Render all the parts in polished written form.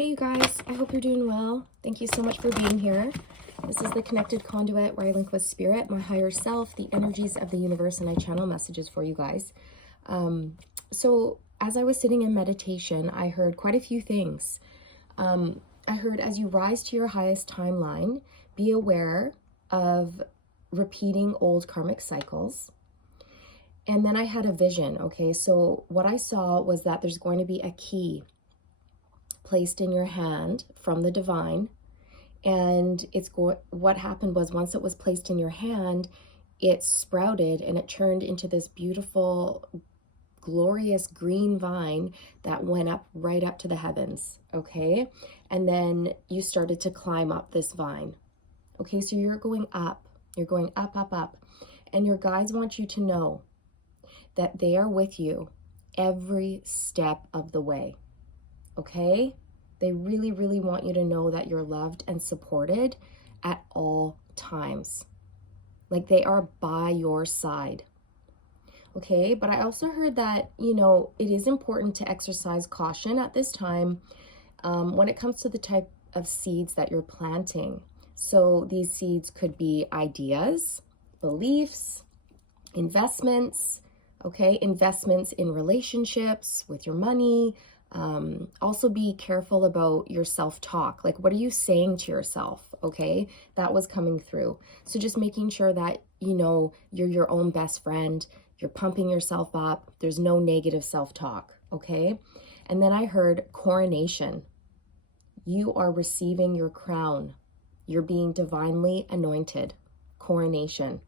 Hey you guys, I hope you're doing well. Thank you so much for being here. This is the Connected Conduit where I link with spirit, my higher self, the energies of the universe, and I channel messages for you guys. So as I was sitting in meditation, I heard quite a few things. I heard as you rise to your highest timeline, be aware of repeating old karmic cycles. And then I had a vision, okay? So what I saw was that there's going to be a key placed in your hand from the divine, and what happened was once it was placed in your hand, it sprouted and it turned into this beautiful, glorious green vine that went up right up to the heavens, okay? And then you started to climb up this vine. Okay, so you're going up, up, and your guides want you to know that they are with you every step of the way. Okay? They really, really want you to know that you're loved and supported at all times. Like they are by your side. Okay? But I also heard that, it is important to exercise caution at this time when it comes to the type of seeds that you're planting. So these seeds could be ideas, beliefs, investments, okay? Investments in relationships, with your money. Also be careful about your self-talk. Like, what are you saying to yourself? Okay, that was coming through. So just making sure that, you're your own best friend. You're pumping yourself up. There's no negative self-talk, okay? And then I heard coronation. You are receiving your crown. You're being divinely anointed. Coronation.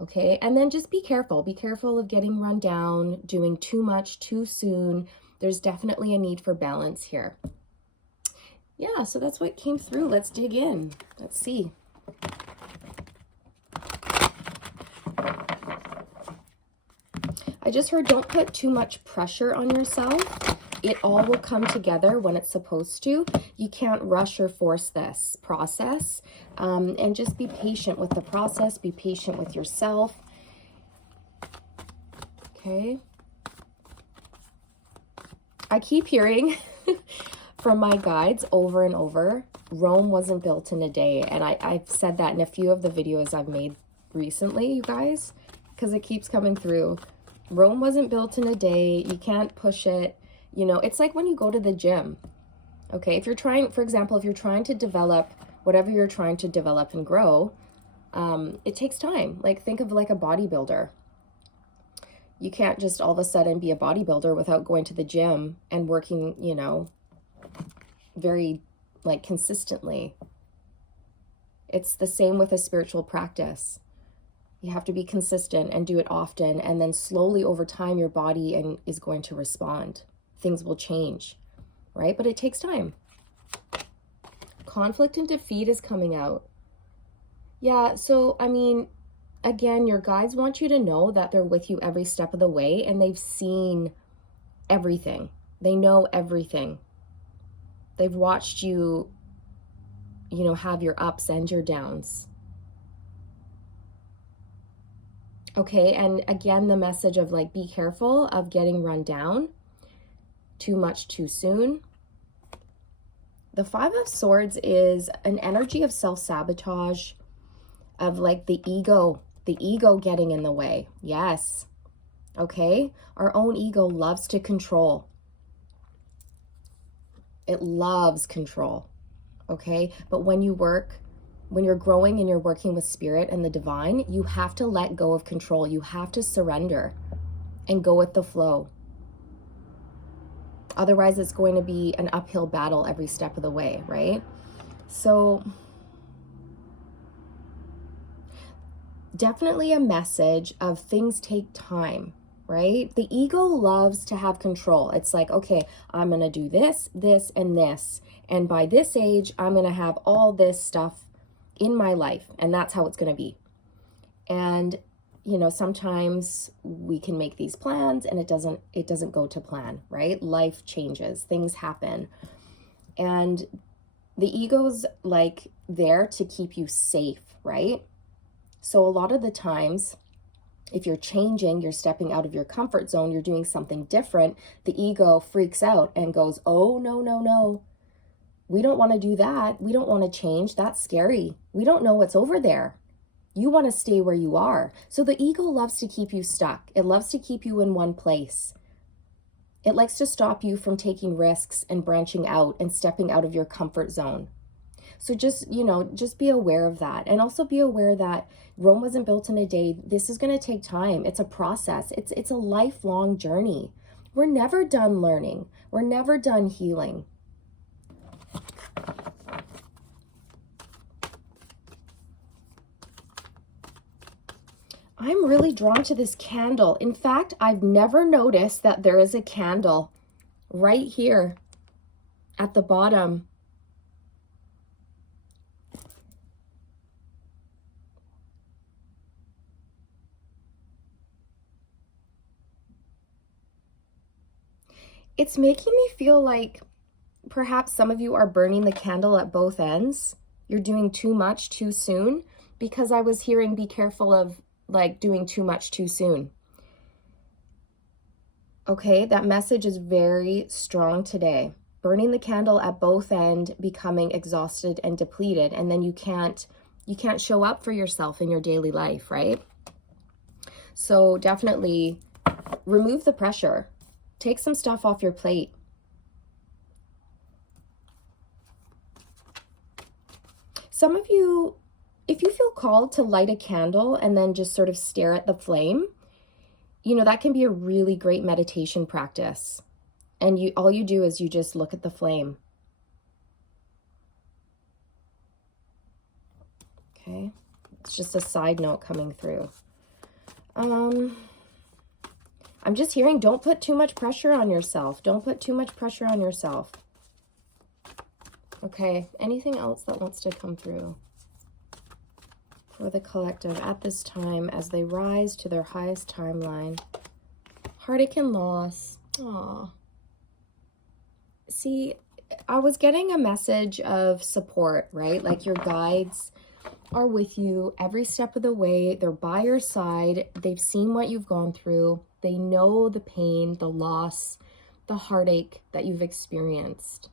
Okay, and then just be careful. Be careful of getting run down, doing too much too soon. There's definitely a need for balance here. Yeah, so that's what came through. Let's dig in. Let's see. I just heard don't put too much pressure on yourself. It all will come together when it's supposed to. You can't rush or force this process. And just be patient with the process. Be patient with yourself. Okay. I keep hearing from my guides over and over, Rome wasn't built in a day. And I've said that in a few of the videos I've made recently, you guys, because it keeps coming through. Rome wasn't built in a day. You can't push it. It's like when you go to the gym. Okay, if you're trying, for example, if you're trying to develop whatever you're trying to develop and grow, it takes time. Like, think of like a bodybuilder. You can't just all of a sudden be a bodybuilder without going to the gym and working, very like consistently. It's the same with a spiritual practice. You have to be consistent and do it often. And then slowly over time, your body is going to respond. Things will change, right? But it takes time. Conflict and defeat is coming out. Yeah, so, again, your guides want you to know that they're with you every step of the way, and they've seen everything. They know everything. They've watched you, have your ups and your downs. Okay, and again, the message of like, be careful of getting run down too much too soon. The Five of Swords is an energy of self-sabotage, of like the ego getting in the way. Yes. Okay. Our own ego loves to control. It loves control. Okay. But when you're growing and you're working with spirit and the divine, you have to let go of control. You have to surrender and go with the flow. Otherwise, it's going to be an uphill battle every step of the way, right? So definitely a message of things take time, right? The ego loves to have control. It's like, okay, I'm going to do this, this, and this. And by this age, I'm going to have all this stuff in my life. And that's how it's going to be. And, sometimes we can make these plans and it doesn't go to plan, right? Life changes, things happen. And the ego's like there to keep you safe, right? So a lot of the times, if you're changing, you're stepping out of your comfort zone, you're doing something different, the ego freaks out and goes, oh, no, no, no. We don't want to do that. We don't want to change. That's scary. We don't know what's over there. You want to stay where you are. So the ego loves to keep you stuck. It loves to keep you in one place. It likes to stop you from taking risks and branching out and stepping out of your comfort zone. So just, just be aware of that. And also be aware that Rome wasn't built in a day. This is going to take time. It's a process. It's a lifelong journey. We're never done learning. We're never done healing. I'm really drawn to this candle. In fact, I've never noticed that there is a candle right here at the bottom. It's making me feel like perhaps some of you are burning the candle at both ends. You're doing too much too soon, because I was hearing be careful of like doing too much too soon. Okay, that message is very strong today. Burning the candle at both ends, becoming exhausted and depleted, and then you can't show up for yourself in your daily life, right? So definitely remove the pressure. Take some stuff off your plate. Some of you, if you feel called to light a candle and then just sort of stare at the flame, that can be a really great meditation practice. And all you do is you just look at the flame. Okay, it's just a side note coming through. I'm just hearing, don't put too much pressure on yourself. Don't put too much pressure on yourself. Okay, anything else that wants to come through for the collective at this time as they rise to their highest timeline? Heartache and loss. Aw. See, I was getting a message of support, right? Like your guides are with you every step of the way. They're by your side. They've seen what you've gone through. They know the pain, the loss, the heartache that you've experienced.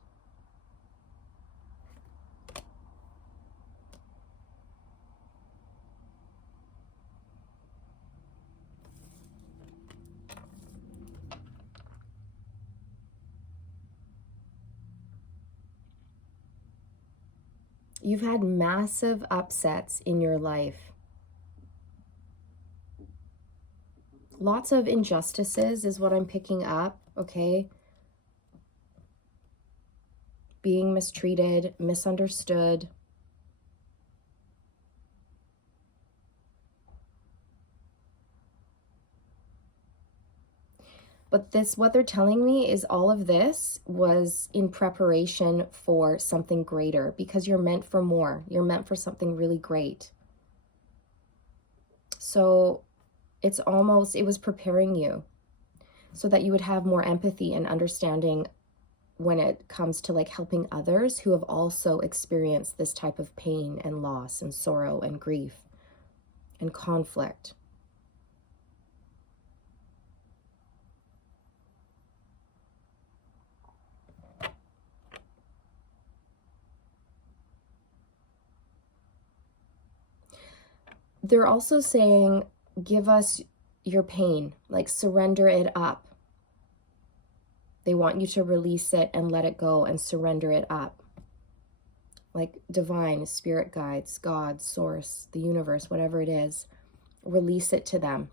You've had massive upsets in your life. Lots of injustices is what I'm picking up, okay? Being mistreated, misunderstood. But what they're telling me is all of this was in preparation for something greater, because you're meant for more. You're meant for something really great. So it was preparing you so that you would have more empathy and understanding when it comes to like helping others who have also experienced this type of pain and loss and sorrow and grief and conflict. They're also saying, give us your pain, like surrender it up. They want you to release it and let it go and surrender it up. Like divine, spirit guides, God, source, the universe, whatever it is, release it to them.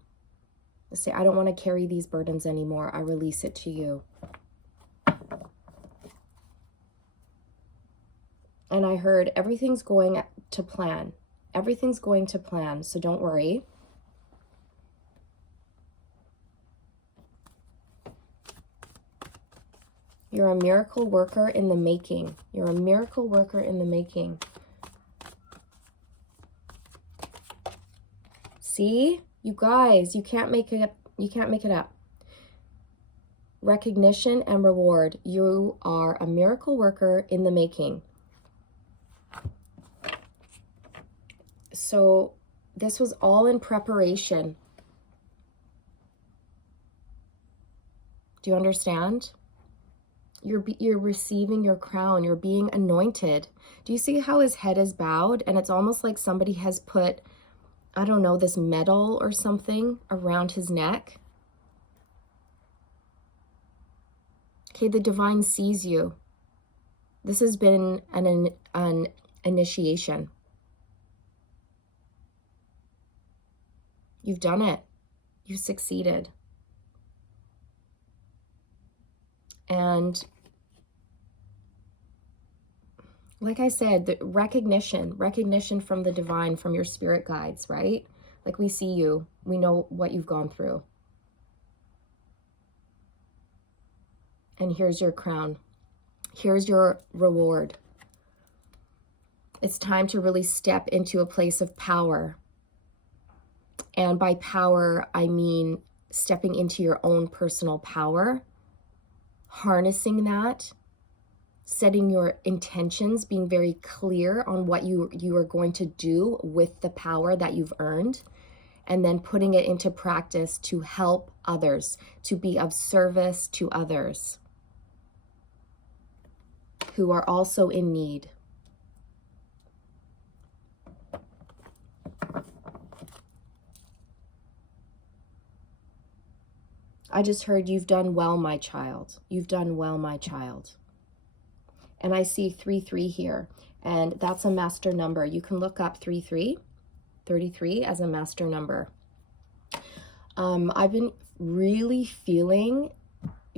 Say, I don't want to carry these burdens anymore. I release it to you. And I heard everything's going to plan. Everything's going to plan, so don't worry. You're a miracle worker in the making. You're a miracle worker in the making. See? You guys, you can't make it up. You can't make it up. Recognition and reward. You are a miracle worker in the making. So this was all in preparation. Do you understand? You're receiving your crown. You're being anointed. Do you see how his head is bowed? And it's almost like somebody has put, I don't know, this metal or something around his neck. Okay, the divine sees you. This has been an initiation. You've done it. You've succeeded. And like I said, the recognition from the divine, from your spirit guides, right? Like, we see you. We know what you've gone through. And here's your crown. Here's your reward. It's time to really step into a place of power. And by power, I mean stepping into your own personal power, harnessing that, setting your intentions, being very clear on what you are going to do with the power that you've earned, and then putting it into practice to help others, to be of service to others who are also in need. I just heard, you've done well, my child. You've done well, my child. And I see 33 here, and that's a master number. You can look up 33 as a master number. I've been really feeling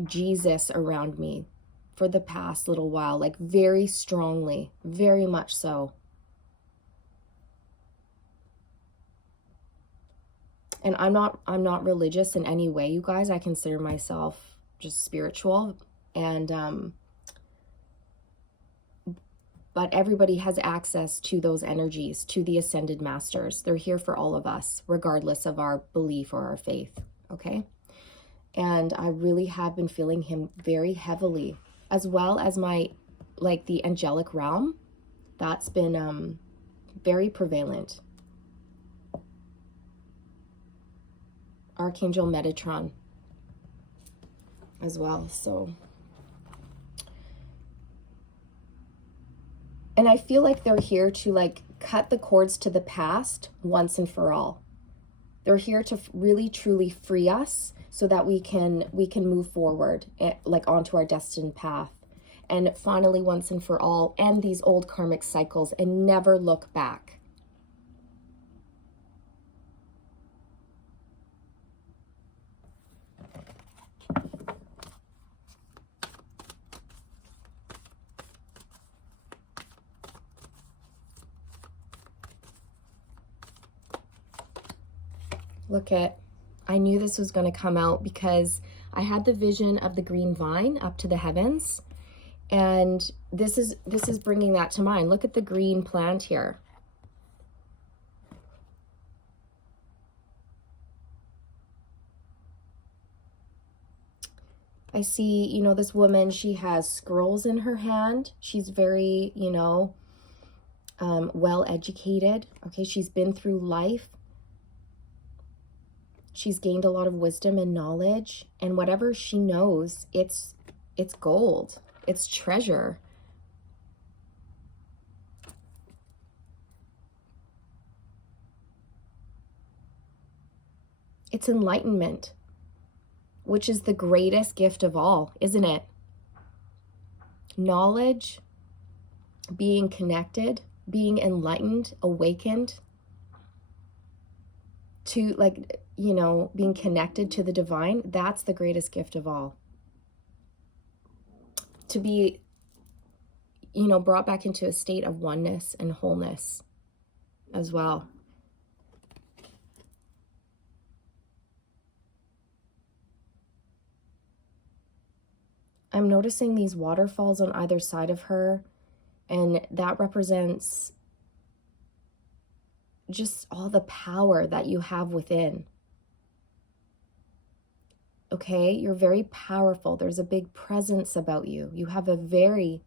Jesus around me for the past little while, like very strongly, very much so. And I'm not religious in any way, you guys. I consider myself just spiritual, and but everybody has access to those energies, to the ascended masters. They're here for all of us, regardless of our belief or our faith, okay? And I really have been feeling him very heavily, as well as the angelic realm. That's been very prevalent. Archangel Metatron as well, so. And I feel like they're here to cut the cords to the past once and for all. They're here to really truly free us so that we can move forward, onto our destined path, and finally, once and for all, end these old karmic cycles and never look back. Look at, I knew this was going to come out because I had the vision of the green vine up to the heavens, and this is bringing that to mind. Look at the green plant here. I see, this woman, she has scrolls in her hand. She's very, well educated. Okay, she's been through life. She's gained a lot of wisdom and knowledge, and whatever she knows, it's gold. It's treasure. It's enlightenment, which is the greatest gift of all, isn't it? Knowledge, being connected, being enlightened, awakened to being connected to the divine, that's the greatest gift of all. To be, brought back into a state of oneness and wholeness as well. I'm noticing these waterfalls on either side of her, and that represents just all the power that you have within. Okay, you're very powerful. There's a big presence about you. You have a very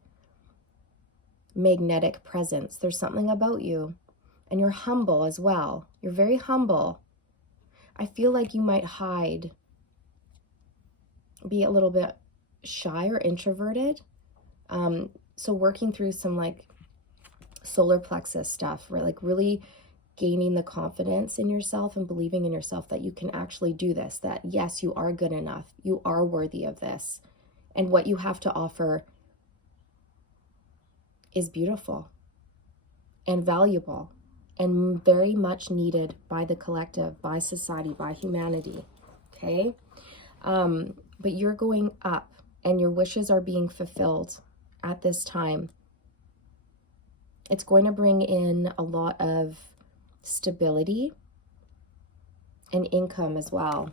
magnetic presence. There's something about you. And you're humble as well. You're very humble. I feel like you might hide, be a little bit shy or introverted. So working through some like solar plexus stuff, right? Like really gaining the confidence in yourself and believing in yourself that you can actually do this, that yes, you are good enough. You are worthy of this. And what you have to offer is beautiful and valuable and very much needed by the collective, by society, by humanity. Okay? But you're going up and your wishes are being fulfilled at this time. It's going to bring in a lot of stability and income as well.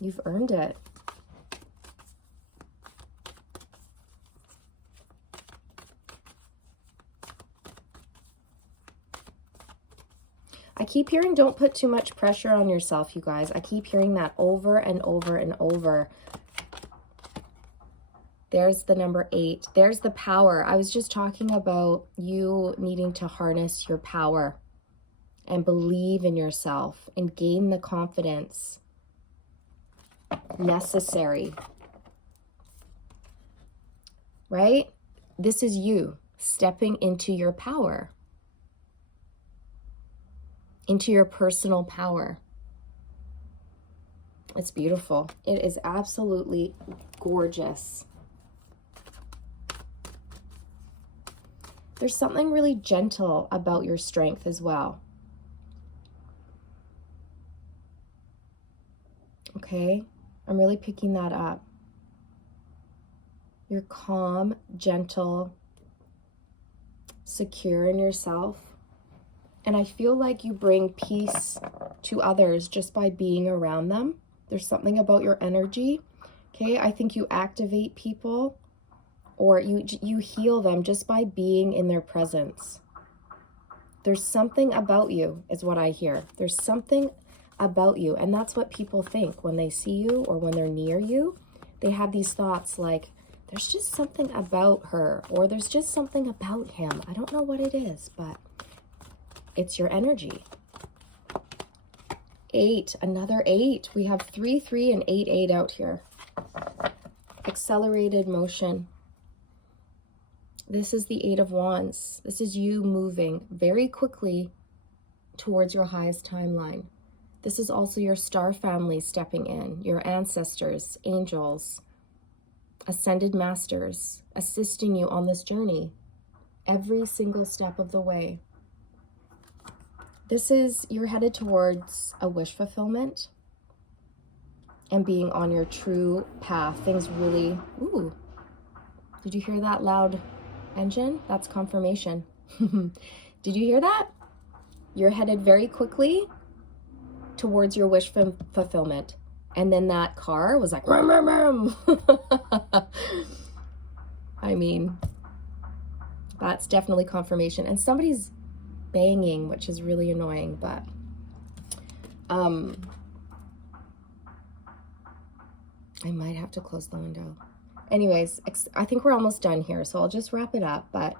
You've earned it. I keep hearing don't put too much pressure on yourself, you guys. I keep hearing that over and over and over. There's the number 8. There's the power. I was just talking about you needing to harness your power and believe in yourself and gain the confidence necessary. Right? This is you stepping into your power, into your personal power. It's beautiful. It is absolutely gorgeous. There's something really gentle about your strength as well. Okay? I'm really picking that up. You're calm, gentle, secure in yourself. And I feel like you bring peace to others just by being around them. There's something about your energy. Okay? I think you activate people, or you heal them just by being in their presence. There's something about you, is what I hear. There's something about you, and that's what people think when they see you or when they're near you. They have these thoughts like, there's just something about her, or there's just something about him. I don't know what it is, but it's your energy. 8, another 8. We have 3, 3, and 8, 8 out here. Accelerated motion. This is the 8 of Wands. This is you moving very quickly towards your highest timeline. This is also your star family stepping in, your ancestors, angels, ascended masters, assisting you on this journey every single step of the way. This is, you're headed towards a wish fulfillment and being on your true path. Things really, ooh, did you hear that loud engine? That's confirmation. Did you hear that? You're headed very quickly towards your wish fulfillment. And then that car was like, rum, rum, rum. I mean, that's definitely confirmation. And somebody's banging, which is really annoying, but I might have to close the window. Anyways, I think we're almost done here, so I'll just wrap it up. But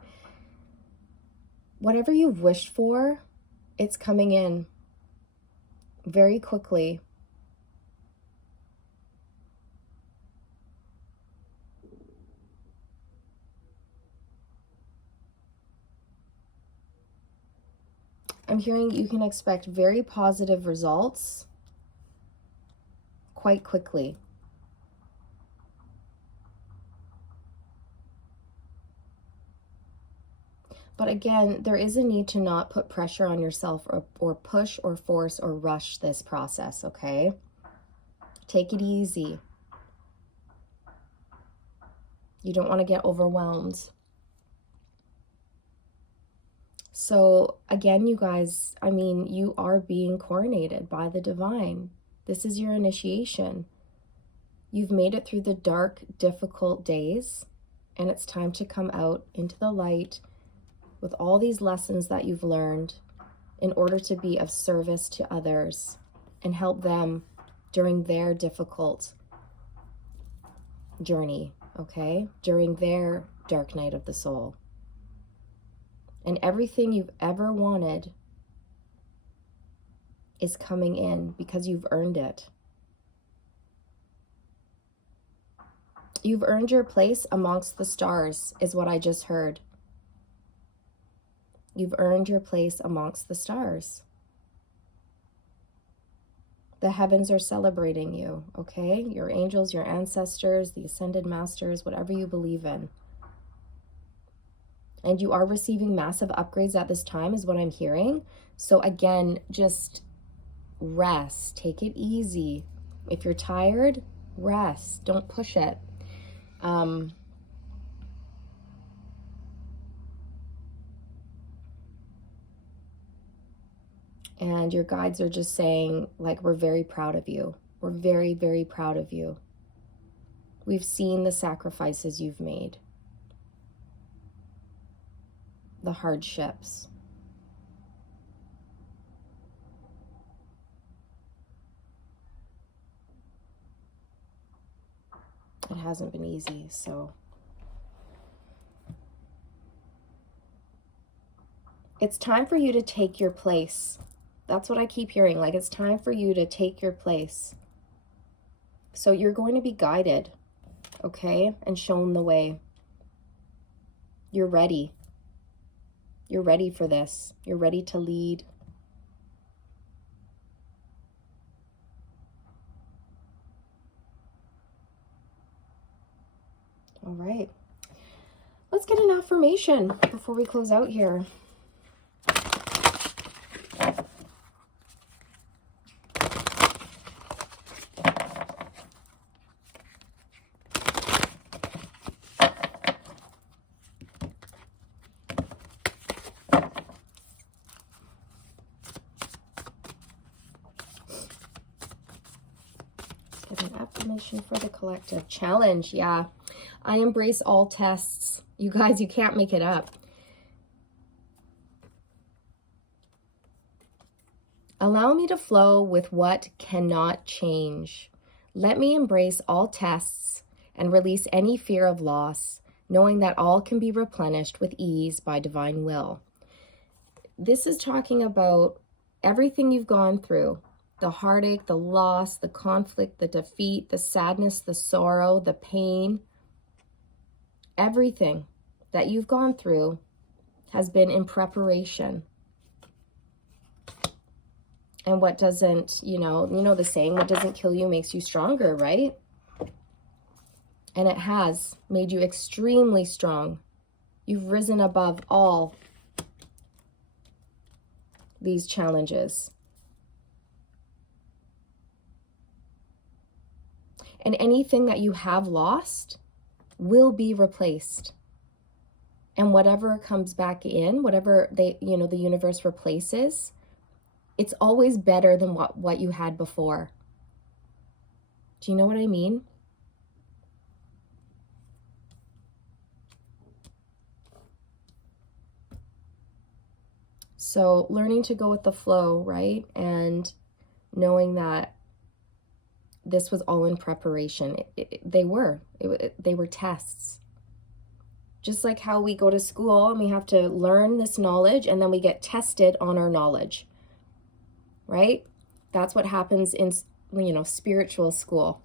whatever you've wished for, it's coming in very quickly. I'm hearing you can expect very positive results quite quickly. But again, there is a need to not put pressure on yourself or push or force or rush this process, okay? Take it easy. You don't want to get overwhelmed. So again, you guys, I mean, you are being coronated by the divine. This is your initiation. You've made it through the dark, difficult days, and it's time to come out into the light with all these lessons that you've learned in order to be of service to others and help them during their difficult journey, okay? During their dark night of the soul. And everything you've ever wanted is coming in because you've earned it. You've earned your place amongst the stars, is what I just heard. You've earned your place amongst the stars. The heavens are celebrating you, okay? Your angels, your ancestors, the ascended masters, whatever you believe in. And you are receiving massive upgrades at this time, is what I'm hearing. So again, just rest. Take it easy. If you're tired, rest. Don't push it. And your guides are just saying, like, we're very proud of you. We're very, very proud of you. We've seen the sacrifices you've made, the hardships. It hasn't been easy, so. It's time for you to take your place. That's what I keep hearing. Like, it's time for you to take your place. So you're going to be guided, okay? And shown the way. You're ready. You're ready for this. You're ready to lead. All right. Let's get an affirmation before we close out here. An affirmation for the collective. Challenge, yeah. I embrace all tests. You guys, you can't make it up. Allow me to flow with what cannot change. Let me embrace all tests and release any fear of loss, knowing that all can be replenished with ease by divine will. This is talking about everything you've gone through. The heartache, the loss, the conflict, the defeat, the sadness, the sorrow, the pain. Everything that you've gone through has been in preparation. And what doesn't, you know the saying, what doesn't kill you makes you stronger, right? And it has made you extremely strong. You've risen above all these challenges. And anything that you have lost will be replaced. And whatever comes back in, whatever the universe replaces, it's always better than what you had before. Do you know what I mean? So learning to go with the flow, right? And knowing that this was all in preparation. They were tests. Just like how we go to school and we have to learn this knowledge and then we get tested on our knowledge, right? That's what happens in, spiritual school.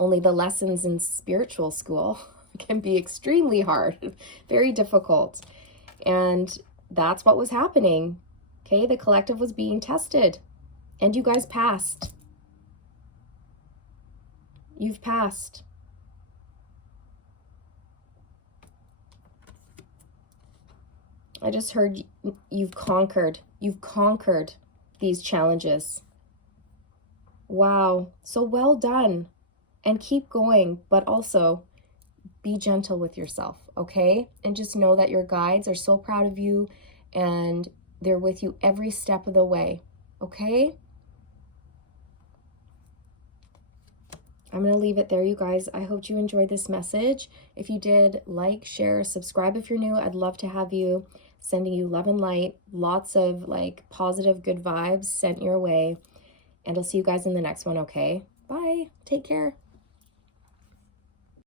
Only the lessons in spiritual school can be extremely hard, very difficult. And that's what was happening. Okay, the collective was being tested and you guys passed. You've passed. I just heard you've conquered. You've conquered these challenges. Wow. So well done. And keep going, but also be gentle with yourself, okay? And just know that your guides are so proud of you and they're with you every step of the way, okay? I'm going to leave it there, you guys. I hope you enjoyed this message. If you did, like, share, subscribe if you're new. I'd love to have you. Sending you love and light. Lots of positive, good vibes sent your way. And I'll see you guys in the next one, okay? Bye. Take care.